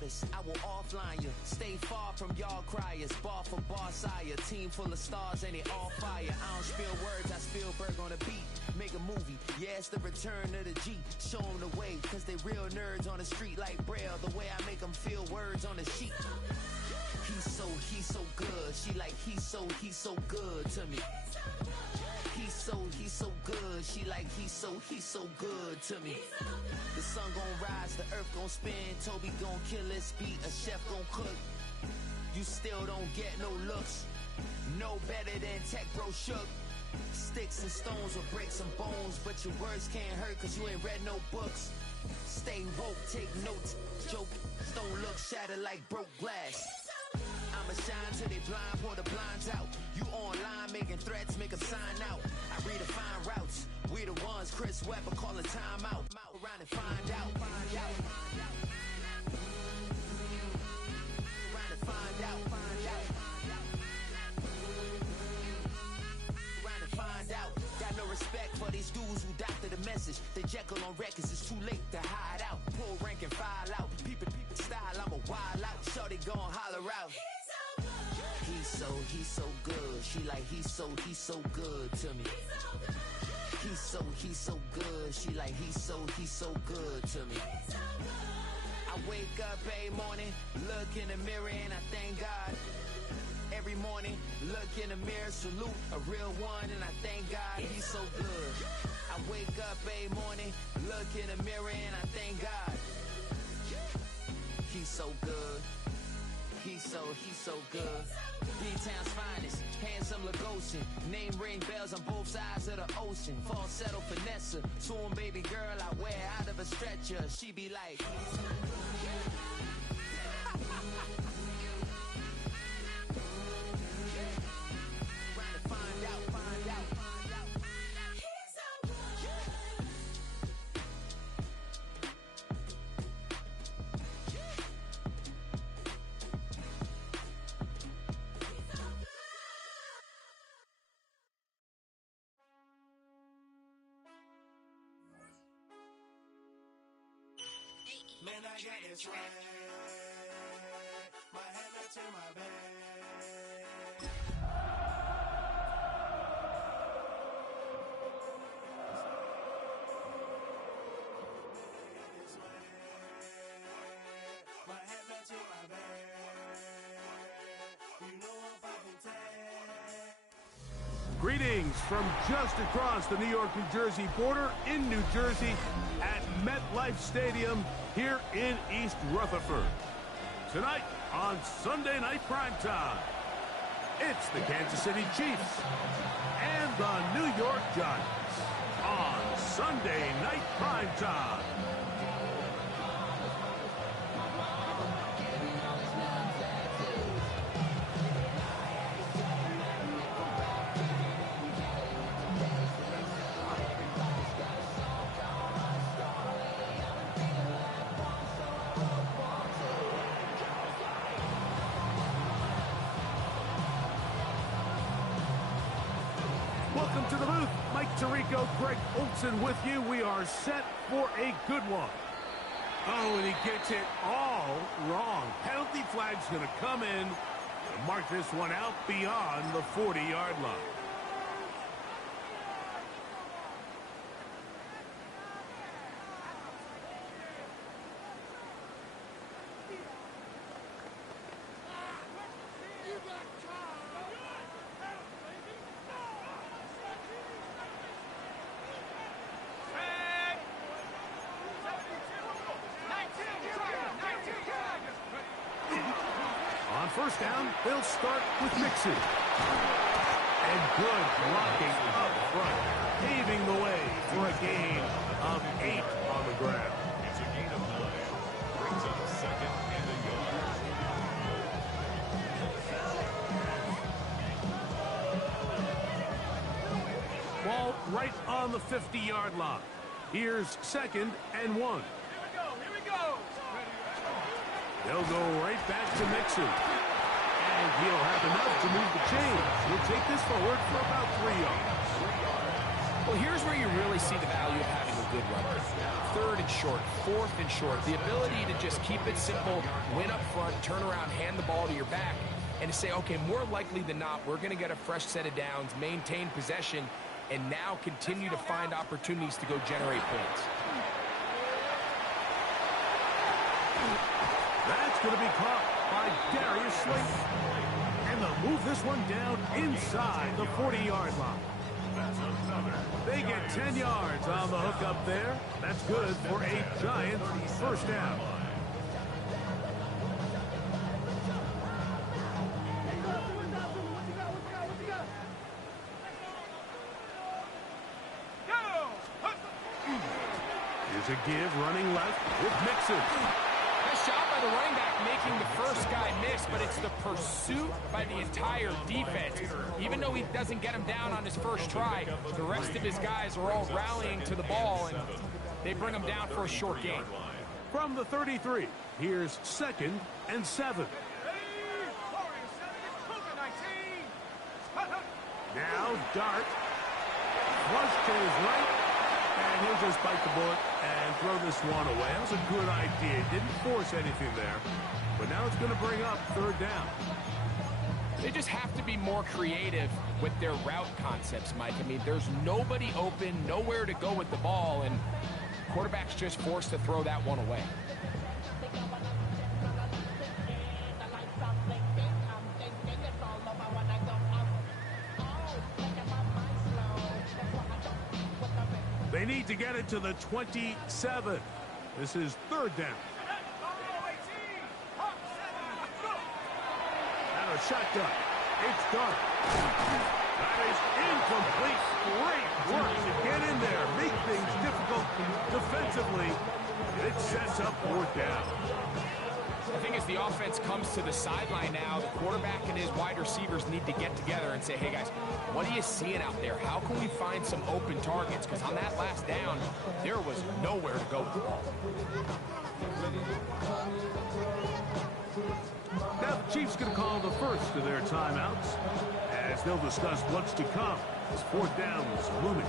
artist, I will offline you. Stay far from y'all criers. Bar for bar sire. Team full of stars and they all fire. I don't spill words, I Spielberg on a beat. Make a movie, yeah, it's the return of the G. Show them the way, cause they real nerds on the street like Braille. The way I make them feel words on the sheet. He's so good. She like, he's so good to me. He's so good. She like, he's so good to me. The sun gon' rise, the earth gon' spin. Toby gon' kill this beat, a chef gon' cook. You still don't get no looks. No better than Tech Bro Shook. Sticks and stones will break some bones, but your words can't hurt cause you ain't read no books. Stay woke, take notes, joke, don't look shattered like broke glass. I'ma shine till they blind, pour the blinds out. You online making threats, make them sign out. I redefine routes, we the ones Chris Webber calling time out. Around and find out. Around and find out. Find out. Got no respect for these dudes who doctor the message. The Jekyll on records, it's too late to hide out. Pull rank and file out. Peep style, I'm a wild out. Shorty gon' holler out. He's so good. She like, he's so good to me. He's so good. She like, he's so good to me. I wake up every morning, look in the mirror and I thank God. Every morning, look in the mirror, salute a real one, and I thank God he's so good. I wake up every morning, look in the mirror, and I thank God he's so good. He's so good. B-Town's finest, handsome Lagosian. Name ring bells on both sides of the ocean. Falsetto finesse, soon baby girl I wear out of a stretcher. She be like. Man, I got this swag. My head up to my bed. My head up to my bed. You know I'm popping tag. Greetings from just across the New York-New Jersey border in New Jersey at MetLife Stadium here in East Rutherford. Tonight on Sunday Night Primetime, it's the Kansas City Chiefs and the New York Giants on Sunday Night Primetime. Welcome to the booth. Mike Tirico, Greg Olson with you. We are set for a good one. Oh, and he gets it all wrong. Penalty flag's going to come in and mark this one out beyond the 40-yard line. On first down, they'll start with Mixon. And good blocking up front, paving the way for a gain of 8 on the ground. It's a gain of 9. Brings up second and a yard. Ball right on the 50-yard line. Here's second and 1. Here we go. They'll go right back to Mixon. And he'll have enough to move the chains. He'll take this forward for about 3 yards. Well, here's where you really see the value of having a good runner. 3rd and short, 4th and short. The ability to just keep it simple, win up front, turn around, hand the ball to your back, and to say, okay, more likely than not, we're going to get a fresh set of downs, maintain possession, and now continue to find opportunities to go generate points. That's going to be caught by Darius Slayton. And they'll move this one down inside the 40-yard line. They get 10 yards on the hook up there. That's good for a Giant first down. Here's a give running left with Mixon. Nice job by the running back making the first guy miss, but it's the pursuit by the entire defense. Even though he doesn't get him down on his first try, the rest of his guys are all rallying to the ball, and they bring him down for a short gain. From the 33, here's 2nd and 7. Now Dart. Flush to his right. And he'll just bite the bullet and throw this one away. That was a good idea. Didn't force anything there. But now it's going to bring up 3rd down. They just have to be more creative with their route concepts, Mike. I mean, there's nobody open, nowhere to go with the ball, and quarterback's just forced to throw that one away. They need to get it to the 27. This is 3rd down. And a shotgun. It's done. That is incomplete. Great work to get in there. Make things difficult defensively. It sets up 4th down. I think as the offense comes to the sideline now, the quarterback and his wide receivers need to get together and say, hey, guys, what are you seeing out there? How can we find some open targets? Because on that last down, there was nowhere to go with the ball. Now the Chiefs going to call the first of their timeouts as they'll discuss what's to come as 4th down is looming.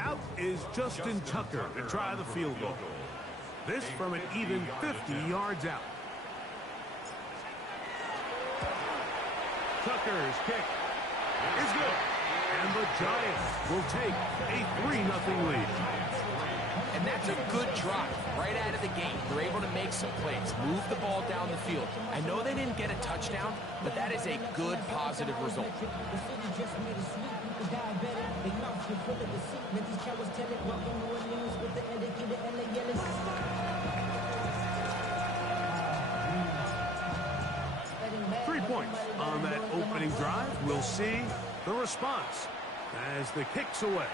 Out is Justin Tucker to try the field goal. This from an even 50 yards out. Tucker's kick is good. And the Giants will take a 3-0 lead. And that's a good drive right out of the gate. They're able to make some plays, move the ball down the field. I know they didn't get a touchdown, but that is a good, positive result. Three points on that opening drive. We'll see the response as the kick's away.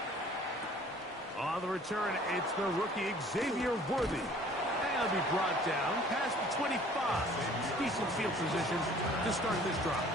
On the return, it's the rookie Xavier Worthy. And he'll be brought down past the 25. Decent field position to start this drive.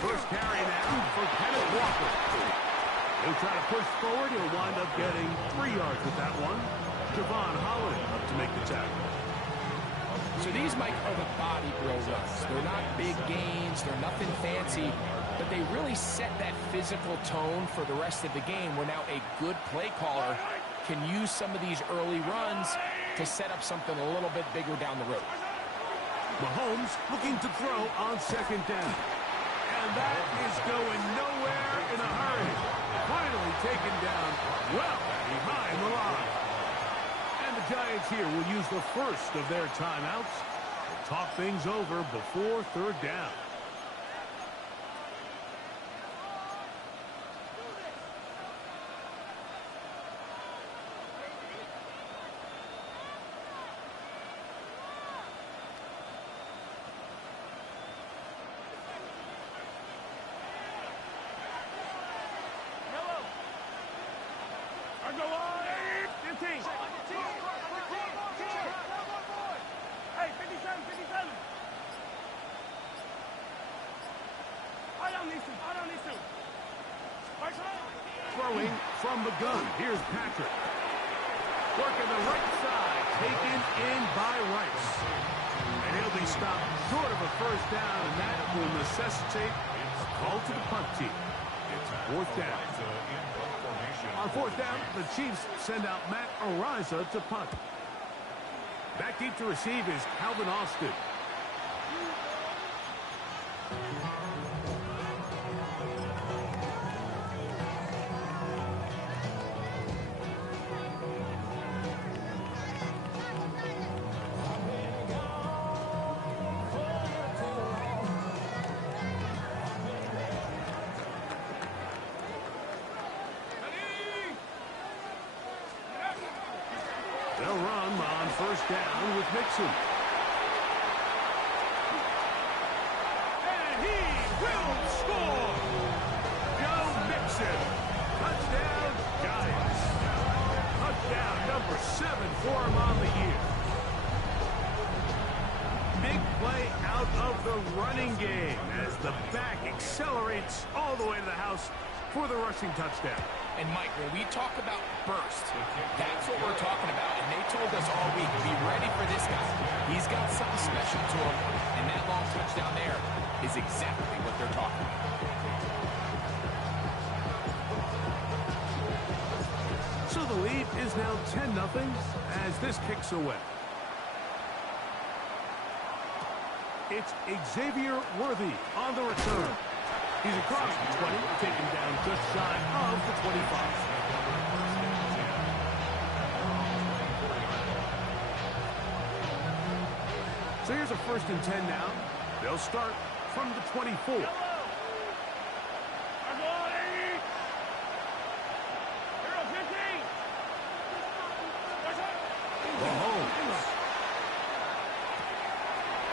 First carry now for Kenneth Walker. He'll try to push forward. He'll wind up getting 3 yards with that one. Javon Holland up to make the tackle. So these, Mike, are the body blow runs. They're not big gains. They're nothing fancy. But they really set that physical tone for the rest of the game where now a good play caller can use some of these early runs to set up something a little bit bigger down the road. Mahomes looking to throw on 2nd down. And that is going nowhere in a hurry. Finally taken down well behind the line. And the Giants here will use the first of their timeouts to talk things over before 3rd down. from the gun. Here's Patrick. Working the right side. Taken in by Rice. And he'll be stopped short of a first down, and that will necessitate a call to the punt team. Fourth down. On fourth down, the Chiefs send out Matt Araiza to punt. Back deep to receive is Calvin Austin. They'll run on first down with Mixon. And he will score! Joe Mixon. Touchdown, Giants. Touchdown number 7 for him on the year. Big play out of the running game as the back accelerates all the way to the house for the rushing touchdown. And, Mike, when we talk about burst, that's what we're talking about. And they told us all week, be ready for this guy. He's got something special to him. And that long touchdown there is exactly what they're talking about. So the lead is now 10-0 as this kicks away. It's Xavier Worthy on the return. He's across the 20, taken down just shy of the 25. So here's a 1st and 10 now. They'll start from the 24. Mahomes.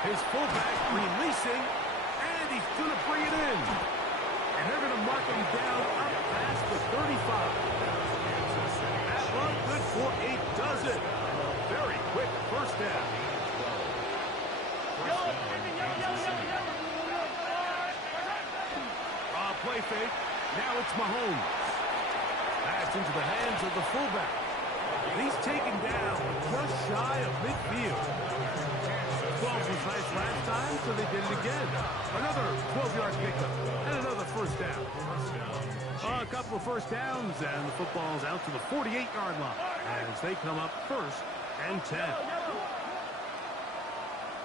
His fullback releasing, and he's going to bring it in. And they're going to mark him down up past the 35. That run good for 8 does it. Very quick first down. Play fake. Now it's Mahomes. That's into the hands of the fullback. He's taken down just shy of midfield. 12 was nice last time, so they did it again. Another 12-yard pickup and another first down. A couple of first downs, and the football's out to the 48-yard line as they come up 1st and 10.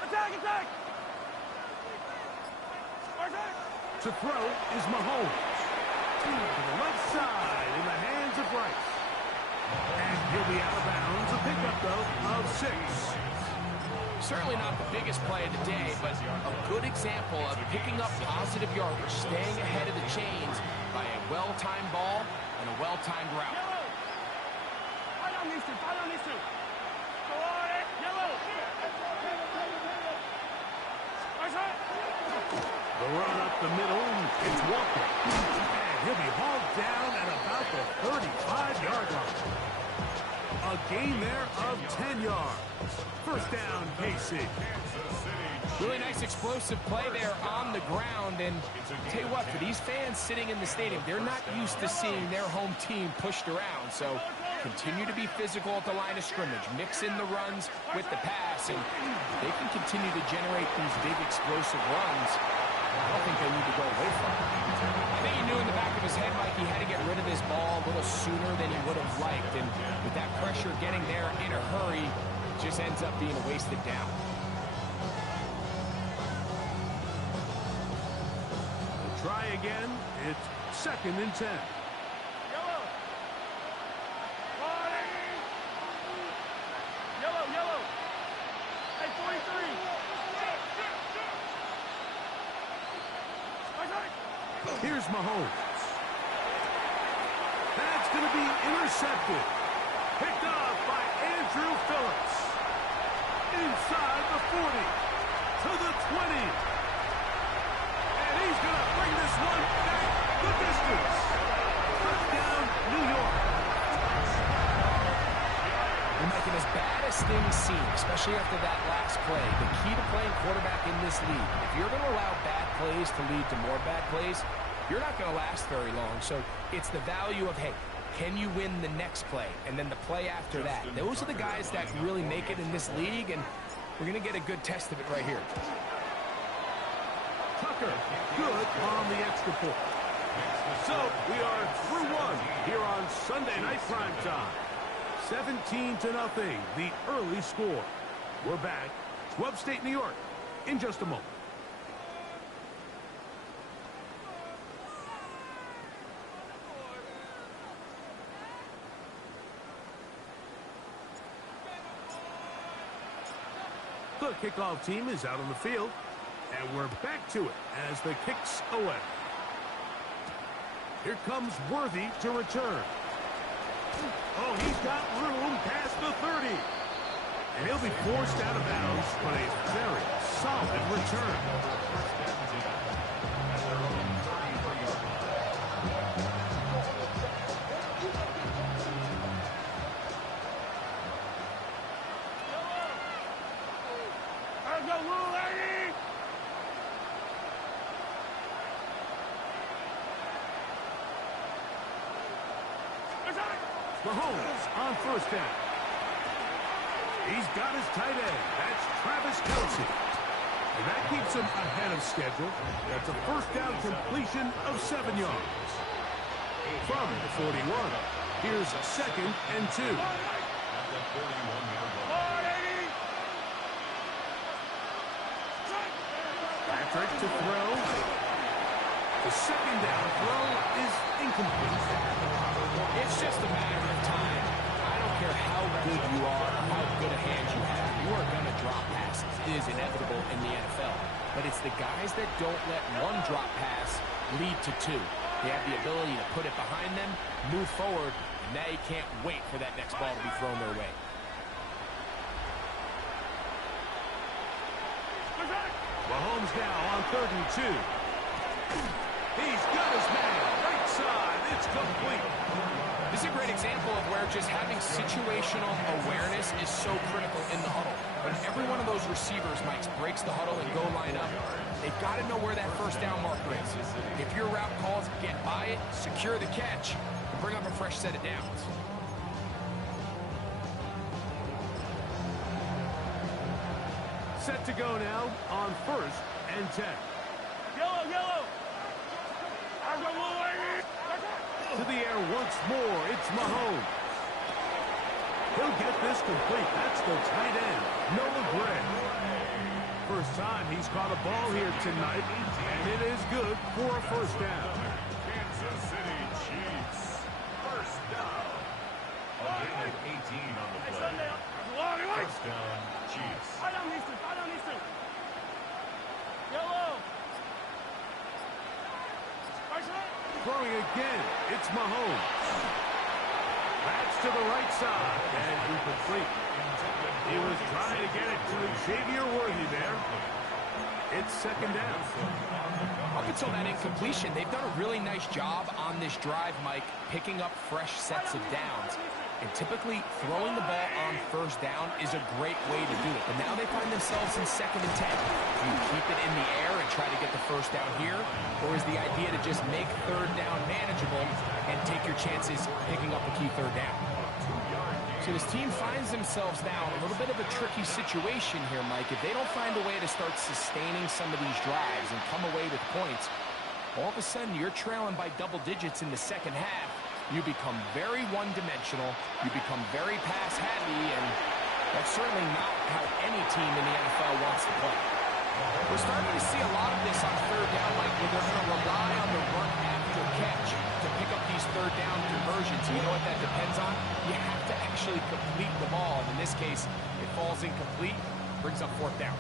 Attack! To throw is Mahomes. To the left side in the hands of Rice. And he'll be out of bounds. A pickup, though, of 6. Certainly not the biggest play of the day, but a good example of picking up positive yardage, staying ahead of the chains by a well-timed ball and a well-timed route. Follow these two. Go on, yellow. The run up the middle, it's Walker. And he'll be hauled down at about the 35-yard line. A gain there of 10 yards. First down, KC. Really nice explosive play there on the ground. And tell you what, for these fans sitting in the stadium, they're not used to seeing their home team pushed around. So continue to be physical at the line of scrimmage. Mix in the runs with the pass, and they can continue to generate these big explosive runs. I don't think they need to go away from it. I think he knew in the back of his head, Mike, he had to get rid of this ball a little sooner than he would have liked. And with that pressure getting there in a hurry, it just ends up being a wasted down. Try again. It's 2nd and 10. Yellow. Hey, 43. Here's Mahomes. That's going to be intercepted. Picked off by Andrew Phillips. Inside the 40. To the 20. And he's going to bring this one back the distance. Touchdown, New York. And making as bad as things seem, especially after that last play, the key to playing quarterback in this league, if you're going to allow bad plays to lead to more bad plays, you're not going to last very long. So it's the value of, hey, Can you win the next play and then the play after that? Those are the guys that really make it in this league, and we're going to get a good test of it right here. Tucker, good on the extra point. So we are through one here on Sunday Night Prime Time. 17-0, the early score. We're back to upstate New York in just a moment. The kickoff team is out on the field, and we're back to it as the kick's away. Here comes Worthy to return. Oh, he's got room past the 30. And he'll be forced out of bounds, but a very solid return. Mahomes on first down. He's got his tight end. That's Travis Kelce. And that keeps him ahead of schedule. That's a first down completion of 7 yards. From the 41, here's 2nd and 2. Patrick to throw. The 2nd down throw is incomplete. It's just a matter of time. I don't care how good you are or how good a hand you have. You are going to drop passes. It is inevitable in the NFL. But it's the guys that don't let one drop pass lead to 2. They have the ability to put it behind them, move forward, and they can't wait for that next ball to be thrown their way. Mahomes now on 3rd and 2. He's got his man. Right side. It's complete. This is a great example of where just having situational awareness is so critical in the huddle. When every one of those receivers, Mike, breaks the huddle and go line up, they've got to know where that first down marker is. If your route calls, get by it, secure the catch, and bring up a fresh set of downs. Set to go now on 1st and 10. Yellow! To the air once more, it's Mahomes. He'll get this complete. That's the tight end, Noah Gray. First time he's caught a ball here tonight, and it is good for a first down. Kansas City Chiefs. First down. A gain of 18 on the play. First down, Chiefs. Yellow! Throwing again, it's Mahomes. That's to the right side, and incomplete. He was trying to get it to Xavier Worthy there. It's 2nd down. Up until that incompletion, they've done a really nice job on this drive, Mike, picking up fresh sets of downs. And typically, throwing the ball on first down is a great way to do it. But now they find themselves in 2nd and 10. Do you keep it in the air and try to get the first down here? Or is the idea to just make 3rd down manageable and take your chances picking up a key 3rd down? So this team finds themselves now in a little bit of a tricky situation here, Mike. If they don't find a way to start sustaining some of these drives and come away with points, all of a sudden you're trailing by double digits in the second half. You become very one-dimensional, you become very pass-happy, and that's certainly not how any team in the NFL wants to play. We're starting to see a lot of this on 3rd down, Mike, where they're going to rely on the run after catch to pick up these 3rd down conversions. You know what that depends on? You have to actually complete the ball. And in this case, it falls incomplete, brings up 4th down.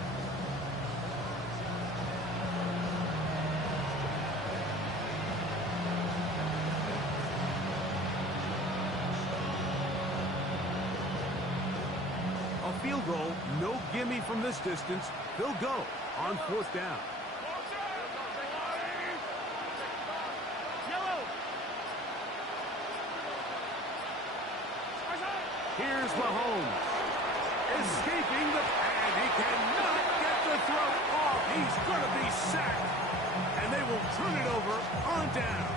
Field goal, no gimme from this distance. They'll go on 4th down. Here's Mahomes. Escaping the pad. He cannot get the throw off. He's going to be sacked. And they will turn it over on down.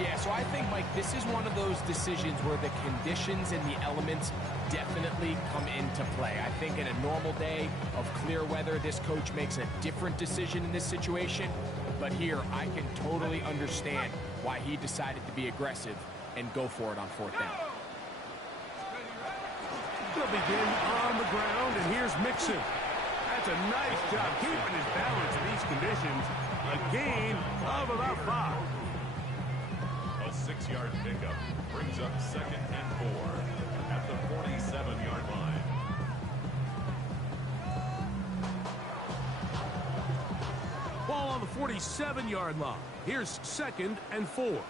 Yeah, so I think, Mike, this is one of those decisions where the conditions and the elements definitely come into play. I think in a normal day of clear weather, this coach makes a different decision in this situation. But here, I can totally understand why he decided to be aggressive and go for it on 4th down. They'll begin on the ground, and here's Mixon. That's a nice job keeping his balance in these conditions. A gain of about 5. A 6-yard pickup brings up 2nd and 4 at the 47-yard line. Ball on the 47-yard line. Here's 2nd and 4.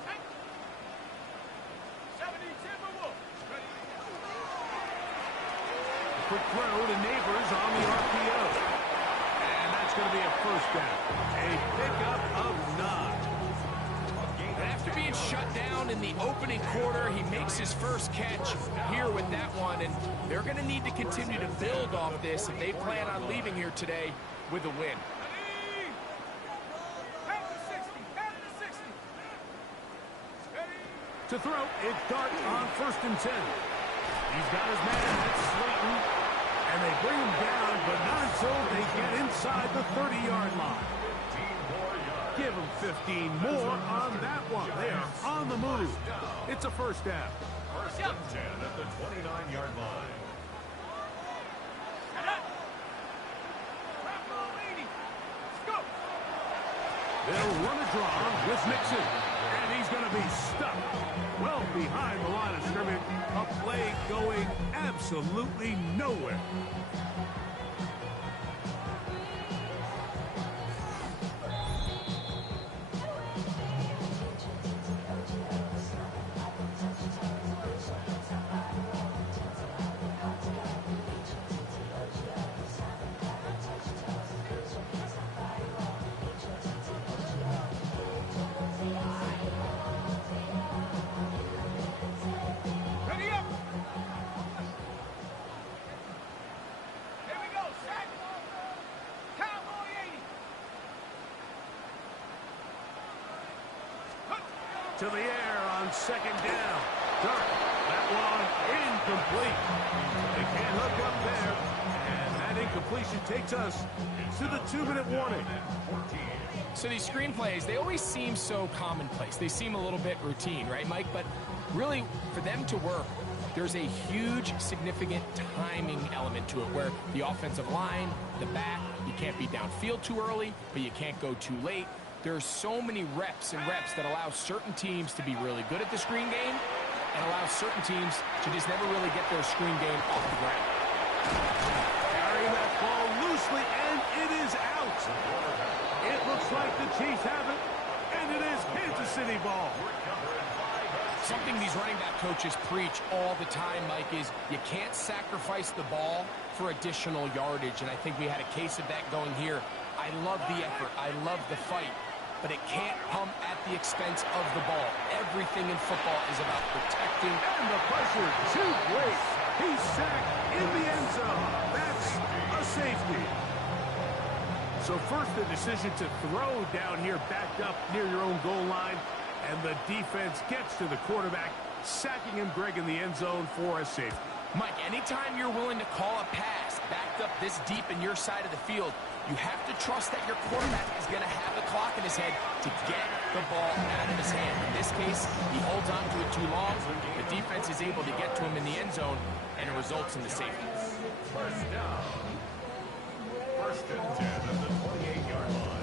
Quick throw to Neighbors on the RPO. And that's going to be a 1st down. A pickup of 9. And after being shut down in the opening quarter, he makes his first catch here with that one. And they're going to need to continue to build off this if they plan on leaving here today with a win. To throw, it's Dart on 1st and 10. He's got his man, that's Slayton. And they bring him down, but not until they get inside the 30-yard line. Give him 15 more on that one. They are on the move. It's a 1st down. 1st and 10 at the 29-yard line. They'll run a draw with Mixon. And he's going to be stuck well behind the line of scrimmage. A play going absolutely nowhere. To the air on 2nd down. Dart, that one incomplete. They can't hook up there. And that incompletion takes us to the 2-minute warning. So these screenplays, they always seem so commonplace. They seem a little bit routine, right, Mike? But really, for them to work, there's a huge, significant timing element to it where the offensive line, the back, you can't be downfield too early, but you can't go too late. There's so many reps that allow certain teams to be really good at the screen game and allow certain teams to just never really get their screen game off the ground. Carrying that ball loosely, and it is out. It looks like the Chiefs have it, and it is Kansas City ball. Something these running back coaches preach all the time, Mike, is you can't sacrifice the ball for additional yardage, and I think we had a case of that going here. I love the effort. I love the fight. But it can't come at the expense of the ball. Everything in football is about protecting. And the pressure too great. He's sacked in the end zone. That's a safety. So first the decision to throw down here, backed up near your own goal line. And the defense gets to the quarterback, sacking him, Greg, in the end zone for a safety. Mike, anytime you're willing to call a pass backed up this deep in your side of the field, you have to trust that your quarterback is going to have the clock in his head to get the ball out of his hand. In this case, he holds on to it too long. The defense is able to get to him in the end zone, and it results in the safety. 1st down. 1st and 10 at the 28-yard line.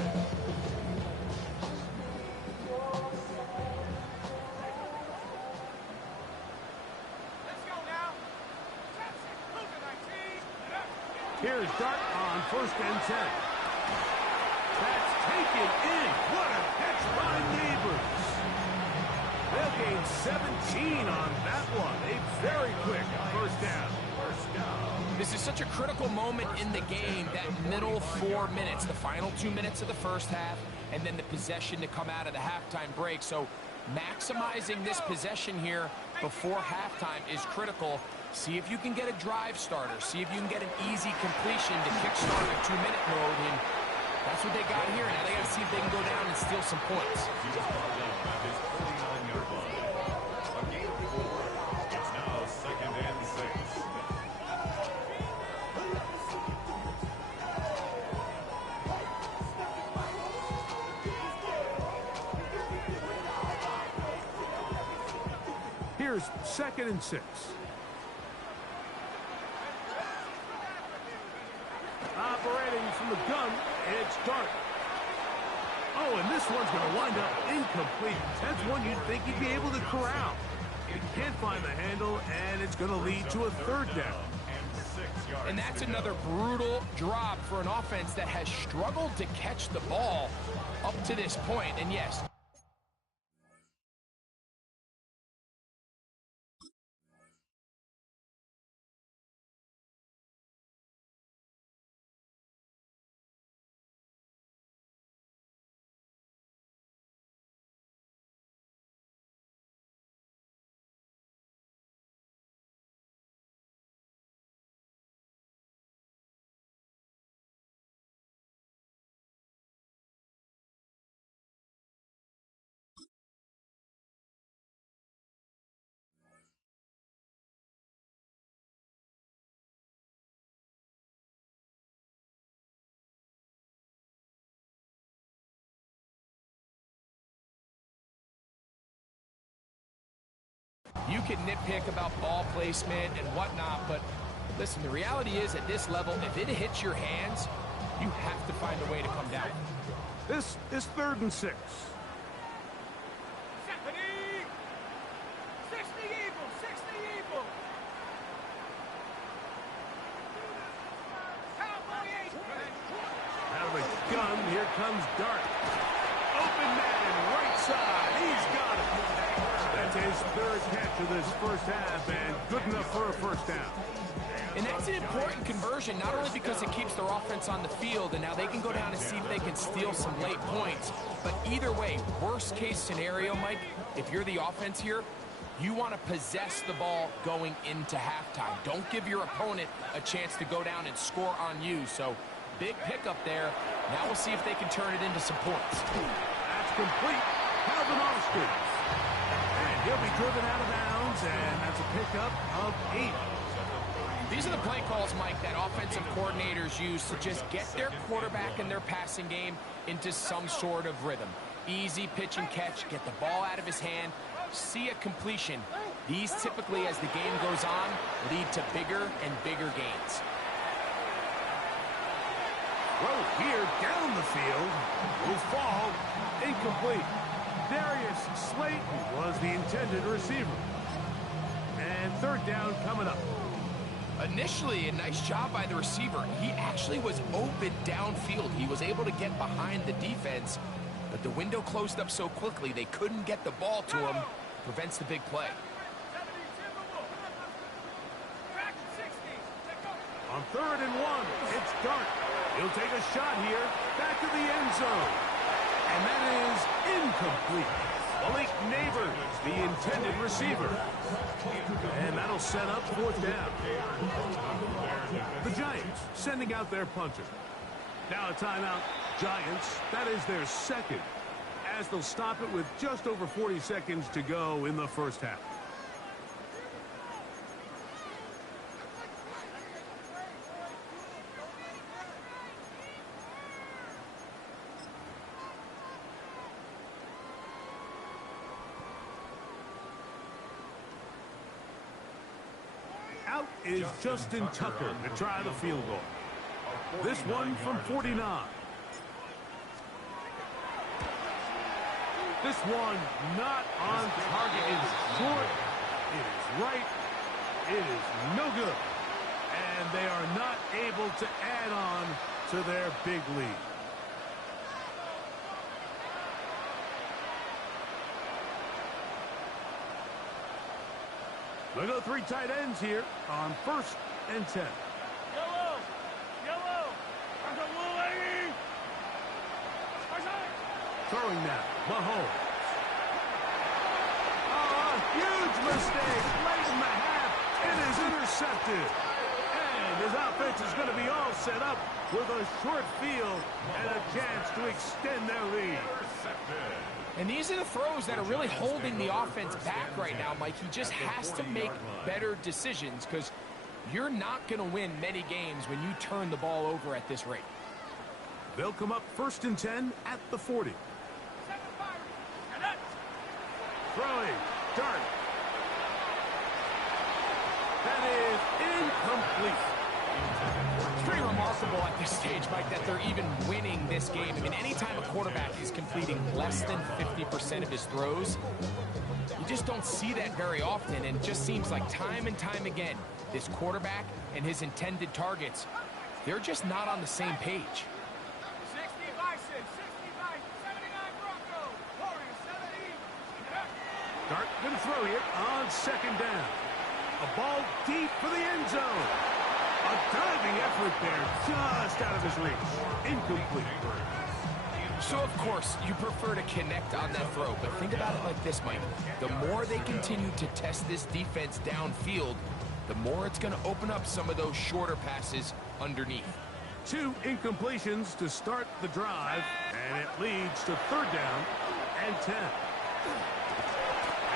Here's Dart on 1st and 10. That's taken in. What a catch by Neighbors. They'll gain 17 on that one. A very quick 1st down. This is such a critical moment in the game, that middle 4 minutes, the final 2 minutes of the first half, and then the possession to come out of the halftime break. So maximizing this possession here before halftime is critical. See if you can get a drive starter. See if you can get an easy completion to kickstart a 2-minute mode. And that's what they got here. Now they got to see if they can go down and steal some points. Here's 2nd and 6. Operating from the gun, it's Dart. Oh, and this one's going to wind up incomplete. That's one you'd think he'd be able to corral. He can't find the handle, and it's going to lead to a 3rd down. And that's another brutal drop for an offense that has struggled to catch the ball up to this point. And yes, you can nitpick about ball placement and whatnot, but listen, the reality is at this level, if it hits your hands, you have to find a way to come down. This is 3rd and 6. Out of a gun, here comes Dart. Open man, right side. He's got it. That's his 3rd catch of this first half, and good enough for a 1st down. And that's an important conversion, not only because it keeps their offense on the field, and now they can go down and see if they can steal some late points. But either way, worst case scenario, Mike, if you're the offense here, you want to possess the ball going into halftime. Don't give your opponent a chance to go down and score on you. So big pickup there. Now we'll see if they can turn it into some points. That's complete. Calvin Austin. And he'll be driven out of bounds, and that's a pickup of 8. These are the play calls, Mike, that offensive coordinators use to just get their quarterback and their passing game into some sort of rhythm. Easy pitch and catch, get the ball out of his hand, see a completion. These typically, as the game goes on, lead to bigger and bigger gains. Throw here down the field will fall incomplete. Darius Slayton was the intended receiver. And 3rd down coming up. Initially, a nice job by the receiver. He actually was open downfield. He was able to get behind the defense, but the window closed up so quickly they couldn't get the ball to him. Prevents the big play. On 3rd and 1, it's Dart. He'll take a shot here, back to the end zone. And that is incomplete. Malik Neighbors, the intended receiver. And that'll set up 4th down. The Giants sending out their punter. Now a timeout. Giants, that is their 2nd, as they'll stop it with just over 40 seconds to go in the first half. Out is Justin Tucker to try the field goal. This one from 49. This one not on target. It is short. It is right. It is no good. And they are not able to add on to their big lead. They'll go 3 tight ends here on 1st and 10. Yellow! Yellow! Throwing now, Mahomes. Oh, a huge mistake late in the half. It is intercepted. And his offense is going to be all set up with a short field and a chance to extend their lead. And these are the throws that are really holding the offense back right now, Mike. He just has to make better decisions because you're not going to win many games when you turn the ball over at this rate. They'll come up 1st and 10 at the 40. Throwing, Dart. incomplete. It's pretty remarkable at this stage, Mike, that they're even winning this game. I mean, anytime a quarterback is completing less than 50% of his throws, you just don't see that very often, and it just seems like time and time again, this quarterback and his intended targets, they're just not on the same page. 79 Broncos. Warriors 70. Dart going to throw here on second down. A ball deep for the end zone. A diving effort there, just out of his reach. Incomplete. So, of course, you prefer to connect on that throw, but think about it like this, Mike. The more they continue to test this defense downfield, the more it's going to open up some of those shorter passes underneath. 2 incompletions to start the drive, and it leads to third down and 10.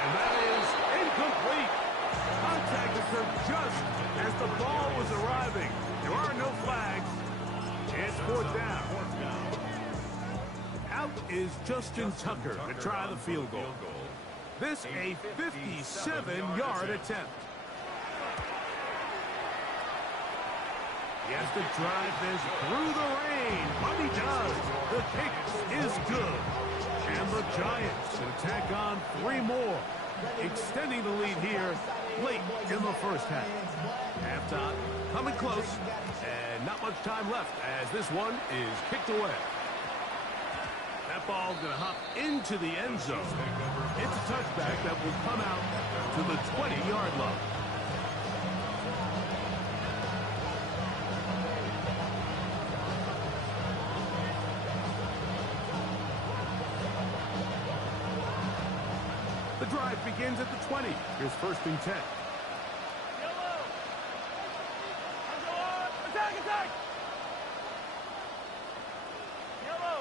And that is incomplete. Contact occurred just as the ball was arriving. There are no flags. It's fourth down. Out is Justin Tucker to try the field goal. This a 57-yard attempt. He has to drive this through the rain, but he does. The kick is good. And the Giants can tack on 3 more, extending the lead here late in the first half. Halftime coming close, and not much time left as this one is kicked away. That ball's going to hop into the end zone. It's a touchback that will come out to the 20-yard line. The drive begins at the 20. Here's first and 10. Attack! Yellow!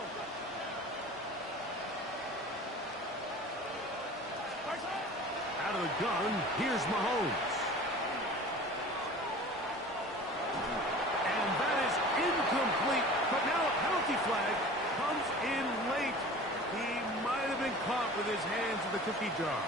Out of the gun, here's Mahomes. And that is incomplete, but now a penalty flag comes in late. He might have been caught with his hands in the cookie jar.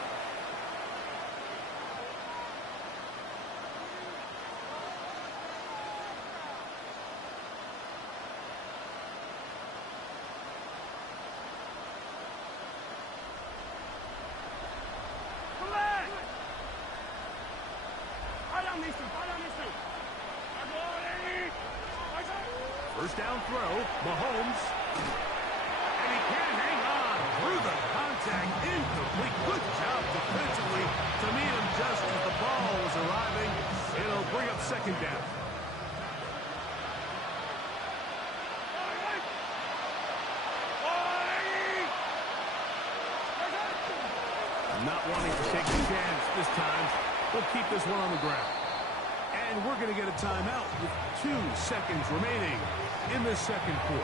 First down throw, Mahomes. And he can't hang on through the contact. Incomplete. Good job defensively to meet him just as the ball was arriving. It'll bring up second down. Not wanting to take a chance this time. We'll keep this one on the ground. And we're going to get a timeout with 2 seconds remaining in the second quarter.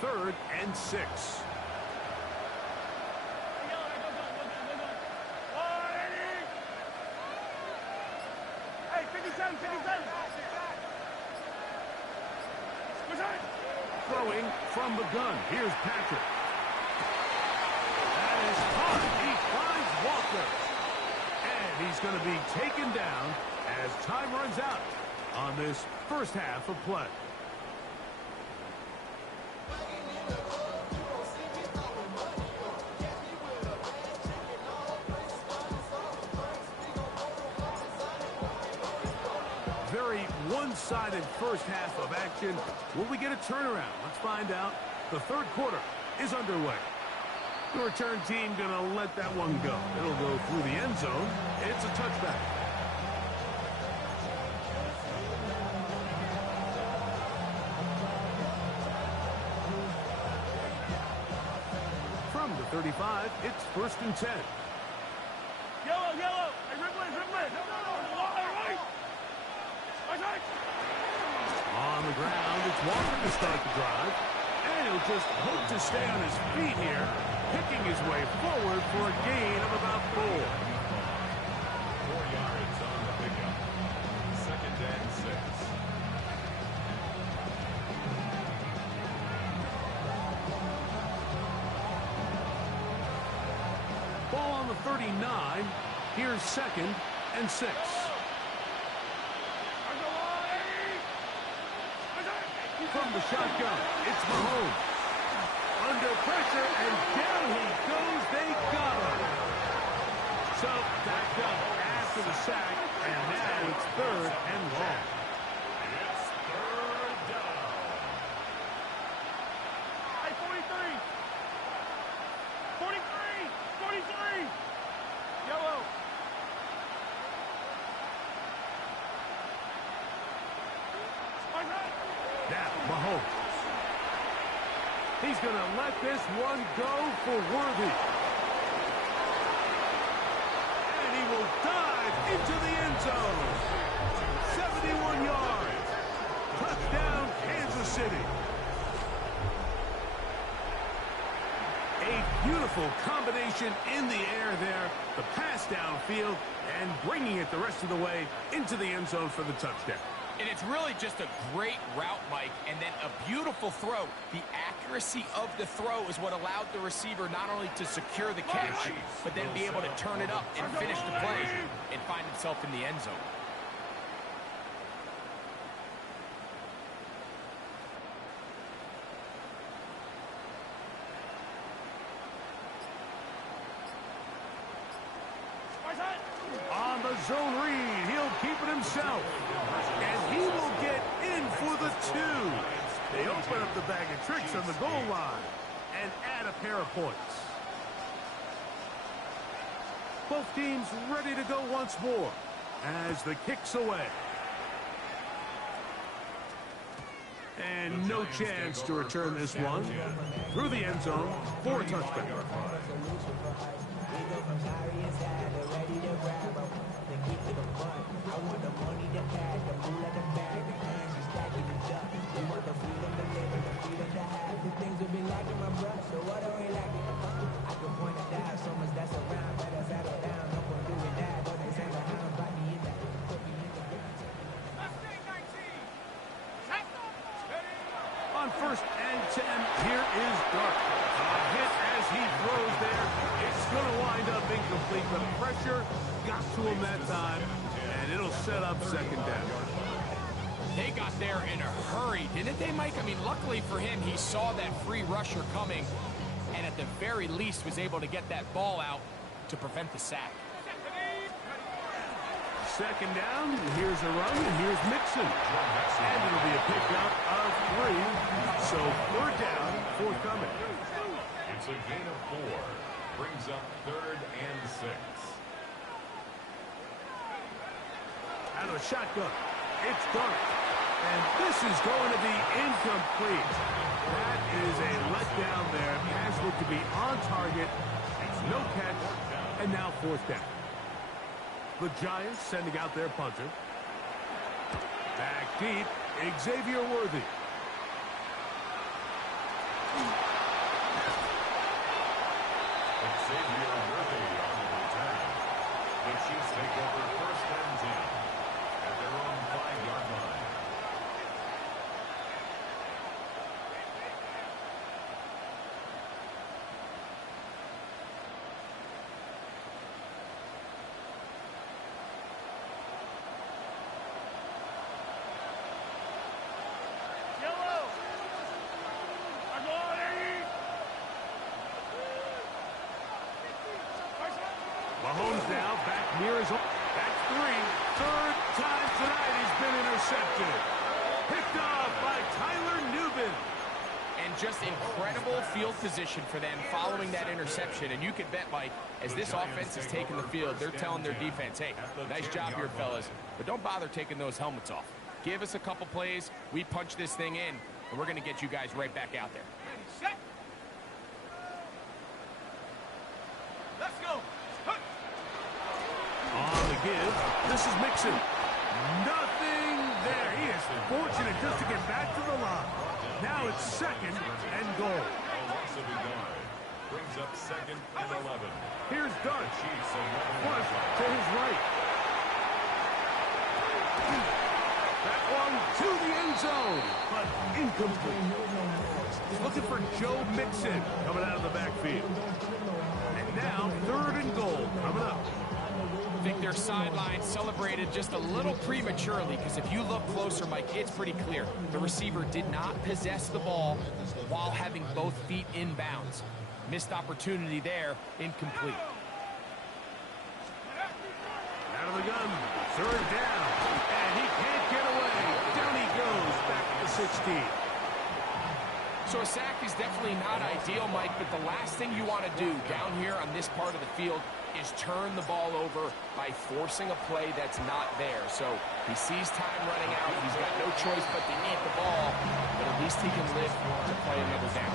Third and 6. Throwing from the gun. Here's Patrick. That is caught. He finds Walker. And he's going to be taken down as time runs out on this first half of play. Very one-sided first half of action. Will we get a turnaround? Let's find out. The third quarter is underway. The return team going to let that one go. It'll go through the end zone. It's a touchback. From the 35, it's first and 10. Yellow! Hey, Ripley! On the ground, it's Walker to start the drive. And he'll just hope to stay on his feet here picking his way forward for a gain of about 4. 4 yards on the pickup. 2nd and 6. Ball on the 39. Here's 2nd and 6. From the shotgun, it's Mahomes. Under pressure, and down he goes. They got him. So back up after the sack, and now it's 3rd and long. It's 3rd down. Hey, 43. 43. 43. Yellow. Now Mahomes. He's going to let this one go for Worthy. And he will dive into the end zone. 71 yards. Touchdown, Kansas City. A beautiful combination in the air there. The pass downfield and bringing it the rest of the way into the end zone for the touchdown. And it's really just a great route, Mike, and then a beautiful throw. The accuracy of the throw is what allowed the receiver not only to secure the catch, but then be able to turn it up and finish the play and find himself in the end zone. On the zone read, he'll keep it himself. And he will get in for the 2. They open up the bag of tricks on the goal line and add a pair of points. Both teams ready to go once more as the kick's away. And no chance to return this one through the end zone for a touchback. On 1st and 10, here is Dark. A hit as he throws there. It's going to wind up incomplete. The pressure got to him that time, and it'll set up 2nd down. They got there in a hurry, didn't they, Mike? I mean, luckily for him, he saw that free rusher coming, and at the very least was able to get that ball out to prevent the sack. 2nd down, here's a run, and here's Mixon. And it'll be a pickup of 3, so 3rd down, forthcoming. It's a gain of 4. Brings up 3rd and 6. Out of the shotgun, it's Dark. And this is going to be incomplete. That is a letdown there. Pass looked to be on target. No catch, and now 4th down. The Giants sending out their punter. Back deep, Xavier Worthy. Xavier Worthy on the return. The Chiefs take over 1st and 10 at their own 5-yard line. Mahomes now back near his home. That's 3. 3rd time tonight he's been intercepted. Picked off by Tyler Nubin. And just incredible field position for them following that interception. And you can bet, Mike, as this offense is taking the field, they're telling their defense, hey, nice job here, fellas, but don't bother taking those helmets off. Give us a couple plays, we punch this thing in, and we're going to get you guys right back out there. Set. Let's go. On the give, this is Mixon. Nothing there. He is fortunate just to get back to the line. Now it's 2nd and goal. A loss of a yard. Brings up second and 11. Here's Dutch. Chiefs have Push to his right. That one to the end zone, but incomplete. Looking for Joe Mixon coming out of the backfield. And now 3rd and goal coming up. I think their sideline celebrated just a little prematurely, because if you look closer, Mike, it's pretty clear. The receiver did not possess the ball while having both feet in bounds. Missed opportunity there, incomplete. Out of the gun, 3rd down, and he can't get away. Down he goes, back to the 16. So a sack is definitely not ideal, Mike, but the last thing you want to do down here on this part of the field is turn the ball over by forcing a play that's not there. So he sees time running out. He's got no choice but to eat the ball, but at least he can live to play another down.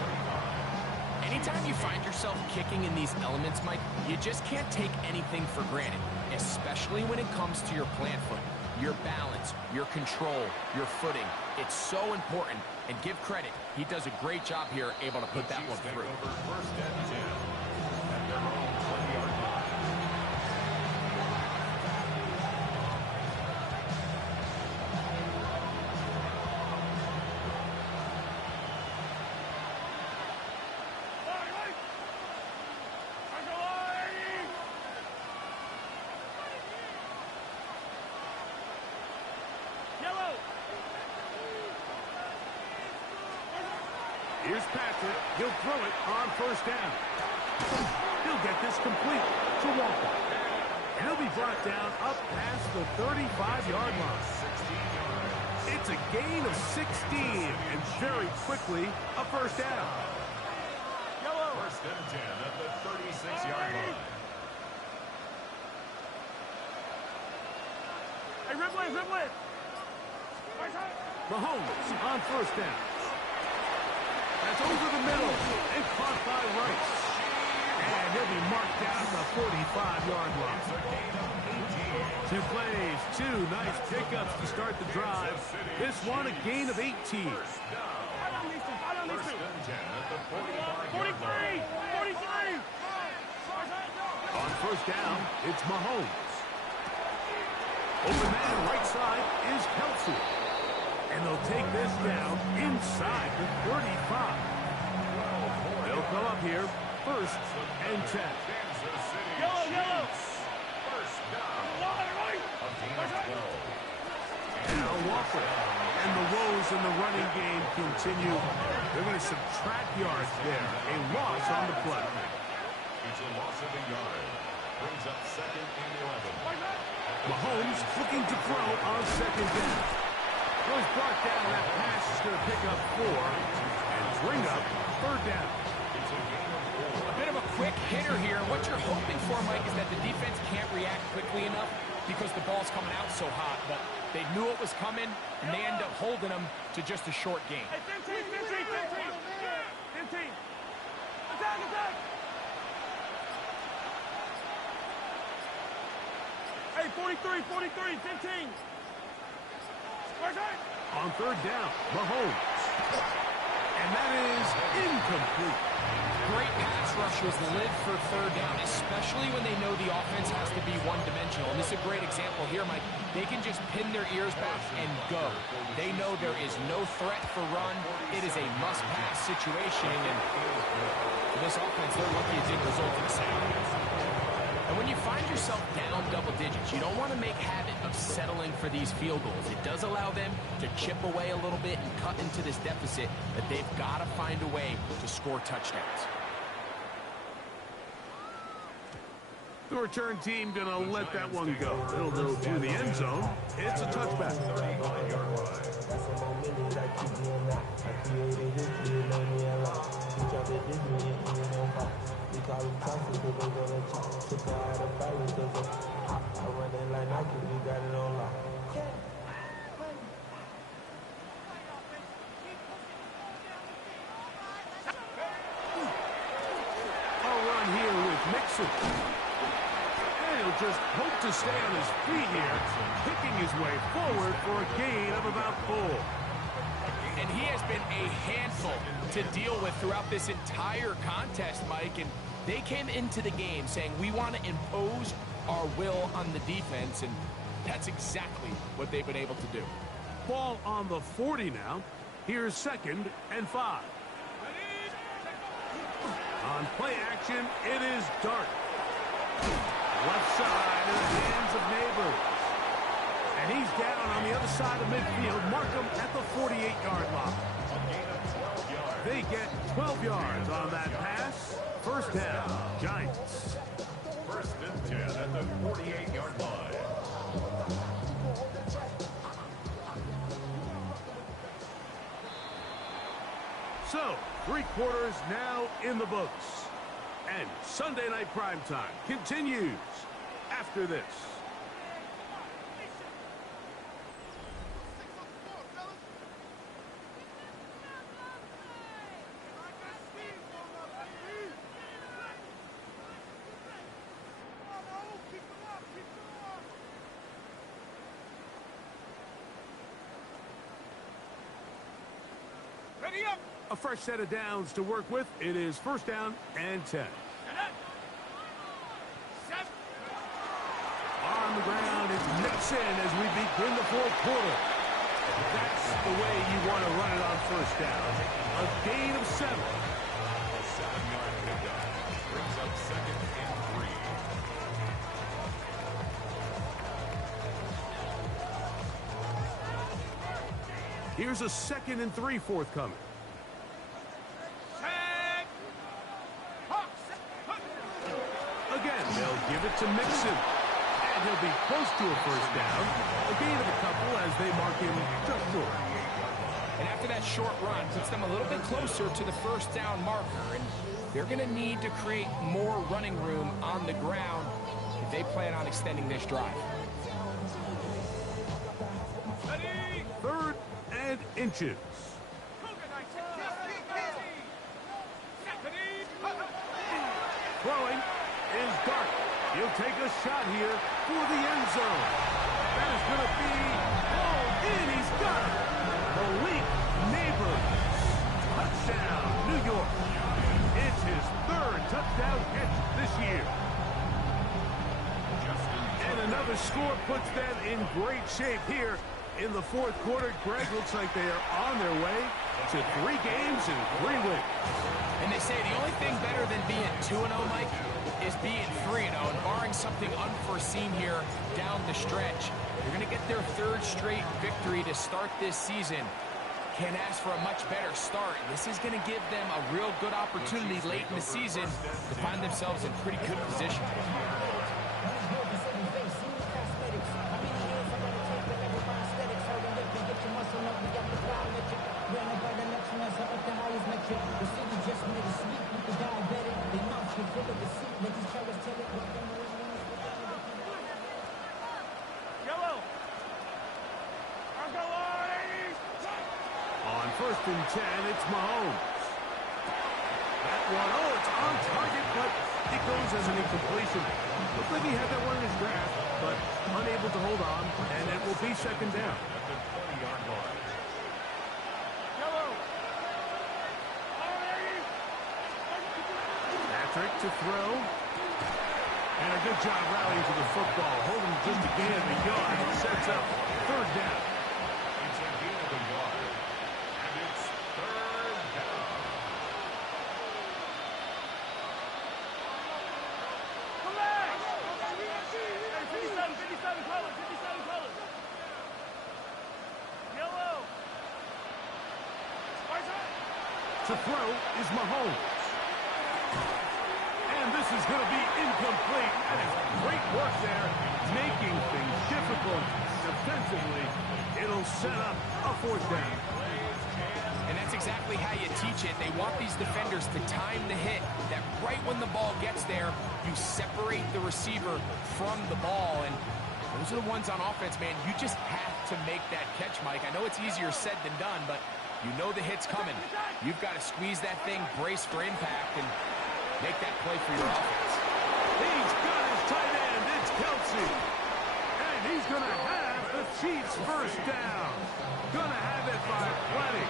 Anytime you find yourself kicking in these elements, Mike, you just can't take anything for granted, especially when it comes to your plant foot, your balance, your control, your footing. It's so important, and give credit. He does a great job here, able to put that one through. First and 10 at their own 20-yard line. Here's Patrick. He'll throw it on 1st down. He'll get this complete to Walker. And he'll be brought down up past the 35-yard line. It's a gain of 16, and very quickly, a 1st down. First and 10 at the 36-yard line. Hey, Ripley! Mahomes on 1st down. That's over the middle and caught by Rice. And he'll be marked down at the 45-yard line. 2 plays, 2 nice pickups to start the drive. This one a gain of 18. First and 10 at the 45-yard 43! On 1st down, it's Mahomes. Open man right side is Kelsey. And they'll take this down inside the 35. They'll come up here, 1st and 10. Yellow! First down. A gain of 12. Now Walker. And the woes in the running game continue. They're going to subtract yards there. A loss on the play. It's a loss of a yard. Brings up second and 11. Mahomes looking to throw on 2nd down. Was brought down. That pass is going to pick up 4 and bring up 3rd down. It's a gain of 4. A bit of a quick hitter here. What you're hoping for, Mike, is that the defense can't react quickly enough because the ball's coming out so hot. But they knew it was coming, and they end up holding them to just a short gain. Hey, 15! Attack! Hey, 43, 15! On 3rd down, Mahomes. And that is incomplete. Great pass rushers live for 3rd down, especially when they know the offense has to be one-dimensional. And this is a great example here, Mike. They can just pin their ears back and go. They know there is no threat for run. It is a must-pass situation. And for this offense, they're lucky it didn't result in a sack. And when you find yourself down double digits, you don't want to make habit of settling for these field goals. It does allow them to chip away a little bit and cut into this deficit, but they've got to find a way to score touchdowns. The return team going to let that one go. It'll go through the end zone. It's a touchback. A run here with Mixon. And he'll just hope to stay on his feet here, picking his way forward for a gain of about 4. And he has been a handful to deal with throughout this entire contest, Mike, and they came into the game saying we want to impose our will on the defense, and that's exactly what they've been able to do. Ball on the 40 now. Here's 2nd and 5. On play action, it is Dart. Left side in the hands of Neighbors. And he's down on the other side of midfield. Mark him at the 48-yard line. They get 12 yards on that pass. First down, Giants. 1st and 10 at the 48-yard line. So, 3 quarters now in the books. And Sunday Night Primetime continues after this. A fresh set of downs to work with. It is 1st down and 10. On the ground, it's Mixon as we begin the 4th quarter. That's the way you want to run it on 1st down. A gain of 7. A 7-yard pickup brings up 2nd and 3. Here's a 2nd and 3 forthcoming. Again, they'll give it to Mixon. And he'll be close to a 1st down. A gain of a couple as they mark him just short. And after that short run, puts them a little bit closer to the 1st down marker. And they're going to need to create more running room on the ground if they plan on extending this drive. 3rd and inches. Throwing is Dart. He'll take a shot here for the end zone. That is going to be all in. He's got it. Malik Neighbors. Touchdown, New York. It's his 3rd touchdown catch this year. And another score puts them in great shape here in the 4th quarter. Greg, looks like they are on their way to 3 games and 3 wins. And they say the only thing better than being 2-0, Mike, is being 3-0. And barring something unforeseen here down the stretch, they're going to get their 3rd straight victory to start this season. Can't ask for a much better start. This is going to give them a real good opportunity late in the season to find themselves in pretty good position. On 1st and 10, it's Mahomes. That one, it's on target, but it goes as an incompletion. Looks like he had that one in his grasp, but unable to hold on, and it will be 2nd down. At the 20-yard line. Patrick to throw. And a good job rallying to the football. Holding just a gain of a yard. It sets up 3rd down. It's a gain of a yard. And it's 3rd down. Come back! 57 colors, 57 colors. Yellow. To throw is Mahomes. And this is going to be incomplete. That is great work there, making things difficult defensively. It'll set up a 4th down. And that's exactly how you teach it. They want these defenders to time the hit, that right when the ball gets there, you separate the receiver from the ball. And those are the ones on offense, man. You just have to make that catch, Mike. I know it's easier said than done, but you know the hit's coming. You've got to squeeze that thing, brace for impact, and make that play for your offense. He's got his tight end. It's Kelsey. And he's going to have the Chiefs first down. Going to have it by plenty.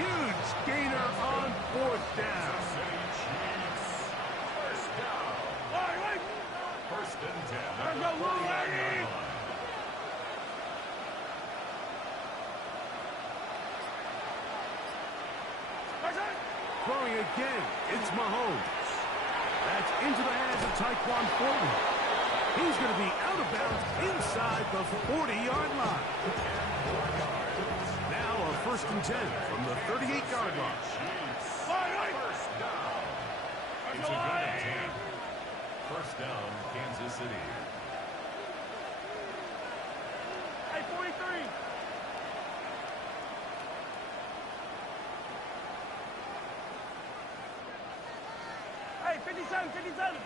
Huge gainer on fourth down. First down. First and 10. Let's go, Lou, lady. Throwing again, it's Mahomes. That's into the hands of Tyquan Thornton. He's going to be out of bounds inside the 40-yard line. Now a first and 10 from the 38-yard line. First down. It's a good attempt. First down, Kansas City. Hey, 43. Hey, 57, 57.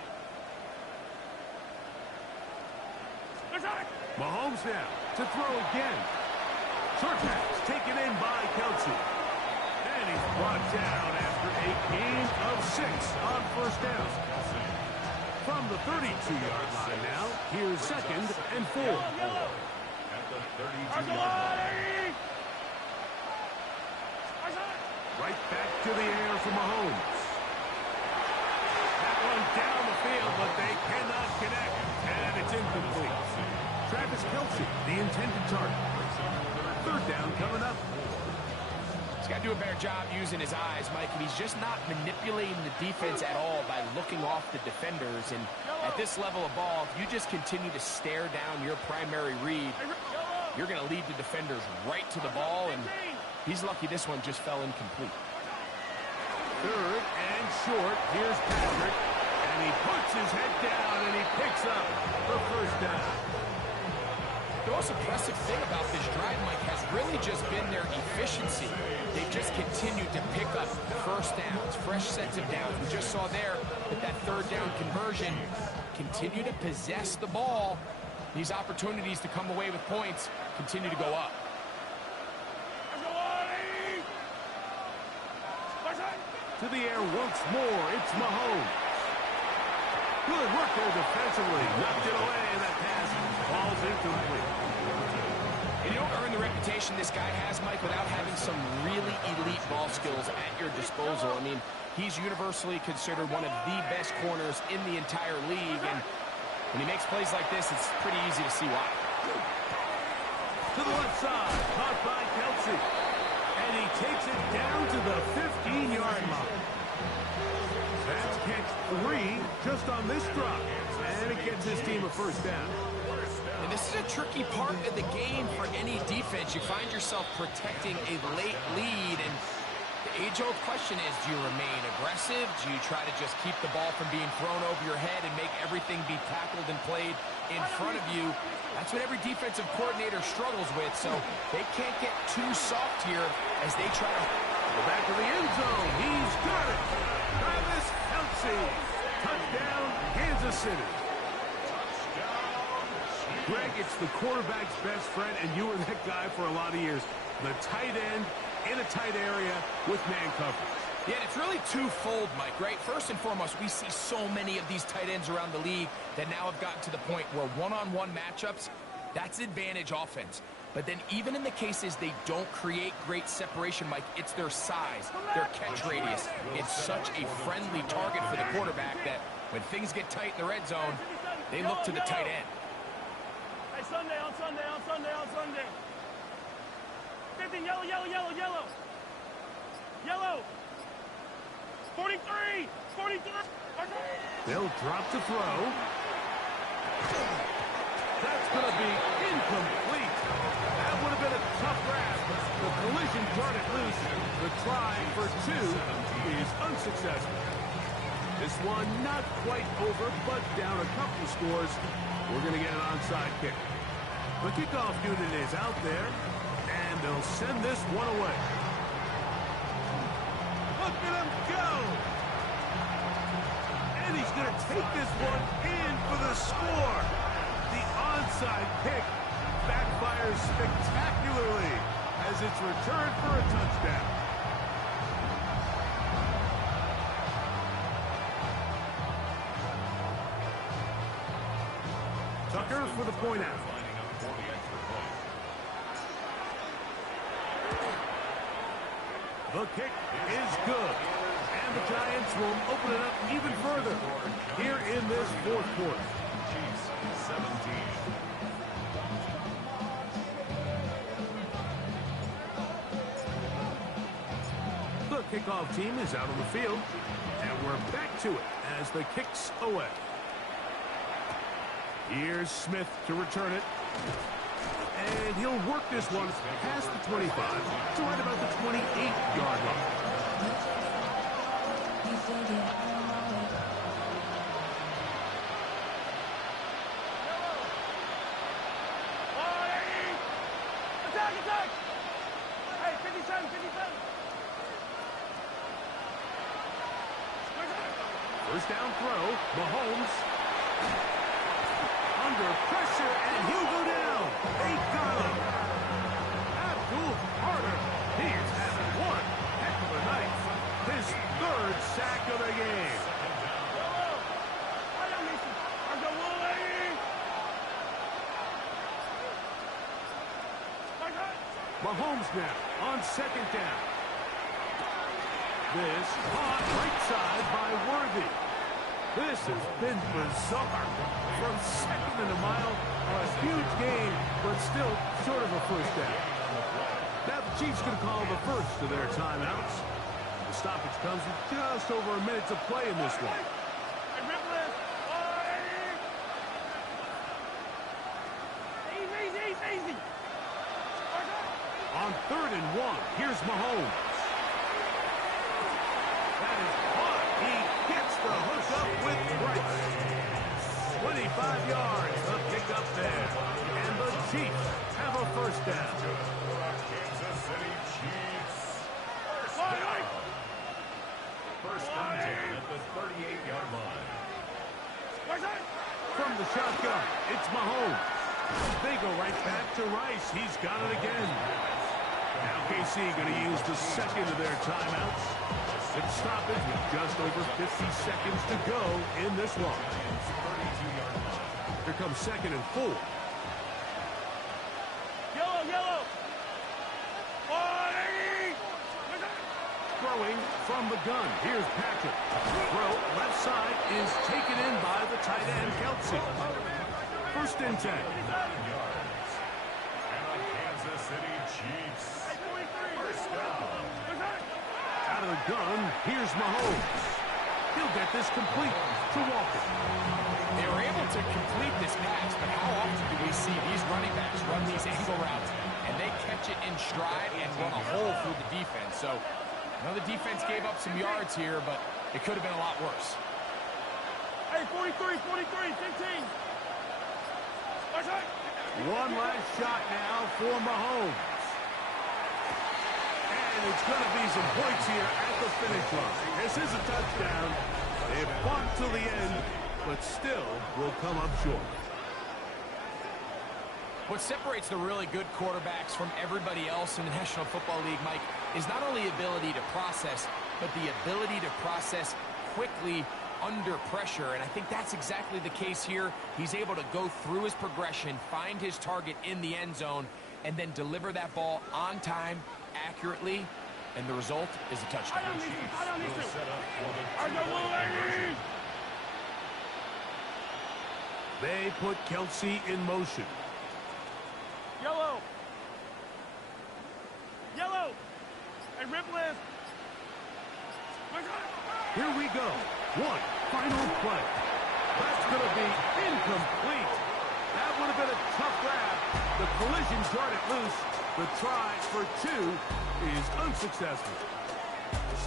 Mahomes now to throw again. Short pass taken in by Kelsey. And he's brought down after a gain of 6 on first down. From the 32-yard line now, here's second and 4. At the 32-yard line. Right back to the air for Mahomes. That one down the field, but they cannot connect. And it's incomplete. Travis Kelsey, the intended target. Third down coming up. He's got to do a better job using his eyes, Mike, and he's just not manipulating the defense at all by looking off the defenders. And at this level of ball, if you just continue to stare down your primary read, you're going to lead the defenders right to the ball, and he's lucky this one just fell incomplete. Third and short. Here's Patrick, and he puts his head down, and he picks up the first down. The most impressive thing about this drive, Mike, has really just been their efficiency. They've just continued to pick up first downs, fresh sets of downs. We just saw there that third down conversion, continue to possess the ball. These opportunities to come away with points continue to go up. To the air once more, it's Mahomes. Good work there defensively. Knocked it away, and that pass falls incomplete. And you don't earn the reputation this guy has, Mike, without having some really elite ball skills at your disposal. I mean, he's universally considered one of the best corners in the entire league, and when he makes plays like this, it's pretty easy to see why. To the left side, caught by Kelsey. And he takes it down to the 15-yard line. That's catch 3 just on this drop. And it gets his team a first down. And this is a tricky part of the game for any defense. You find yourself protecting a late lead, and the age-old question is, do you remain aggressive? Do you try to just keep the ball from being thrown over your head and make everything be tackled and played in front of you? That's what every defensive coordinator struggles with, so they can't get too soft here as they try to go back to the end zone. He's got it. Travis Kelsey. Touchdown, Kansas City. Greg, it's the quarterback's best friend, and you were that guy for a lot of years. The tight end in a tight area with man coverage. Yeah, and it's really twofold, Mike, right? First and foremost, we see so many of these tight ends around the league that now have gotten to the point where one-on-one matchups, that's advantage offense. But then even in the cases they don't create great separation, Mike, it's their size, their catch radius. It's such a friendly target for the quarterback that when things get tight in the red zone, they look to the tight end. Hey, Sunday, on Sunday, on Sunday, on Sunday. 15, yellow, yellow, yellow, yellow. Yellow. 43, 43. They'll drop to throw. That's going to be incomplete. That would have been a tough grab. The collision brought it loose. The try for 2 is unsuccessful. This one not quite over, but down a couple of scores. We're going to get an onside kick. The kickoff unit is out there, and they'll send this one away. Look at him go! And he's going to take this one in for the score. The onside kick backfires spectacularly as it's returned for a touchdown. Tucker for the point out. The kick is good. And the Giants will open it up even further here in this fourth quarter. Chiefs 17. The kickoff team is out on the field, and we're back to it as the kick's away. Here's Smith to return it. And he'll work this one past the 25 to right about the 28-yard line. Attack, attack! Hey, 57, 57! First down throw, Mahomes. Under pressure, and he'll go down. They got him. Abdul Carter. He's having one heck of a night. His third sack of the game. Mahomes now on second down. This caught right side by Worthy. This has been bizarre. From second and a mile, a huge gain, but still sort of a first down. Now the Chiefs going to call the first of their timeouts. The stoppage comes with just over a minute to play in this one. Easy. On 3rd and 1, here's Mahomes. That is caught. He gets the hook up with Bryce. 25 yards to pick up there. And the Chiefs have a first down. Kansas City Chiefs. First down at the 38-yard line. From the shotgun, it's Mahomes. They go right back to Rice. He's got it again. Now KC going to use the second of their timeouts. It's stoppage with just over 50 seconds to go in this one. Here comes 2nd and 4. Yellow. Throwing from the gun. Here's Patrick. Throw left side is taken in by the tight end, Kelsey. First and 10. And the Kansas City Chiefs. First down. Out of the gun, here's Mahomes. He'll get this complete to Walker. They were able to complete this pass, but how often do we see these running backs run these angle routes and they catch it in stride and run a hole through the defense? So, I know the defense gave up some yards here, but it could have been a lot worse. Hey, 43, 15. One last shot now for Mahomes. And it's going to be some points here at the finish line. This is a touchdown. They fought till the end, but still will come up short. What separates the really good quarterbacks from everybody else in the National Football League, Mike, is not only ability to process, but the ability to process quickly under pressure, and I think that's exactly the case here. He's able to go through his progression, find his target in the end zone, and then deliver that ball on time, accurately, and the result is a touchdown. They put Kelsey in motion. Yellow. Hey, rip left. Here we go. One final play. That's going to be incomplete. That would have been a tough grab. The collision jarred it loose. The try for 2 is unsuccessful.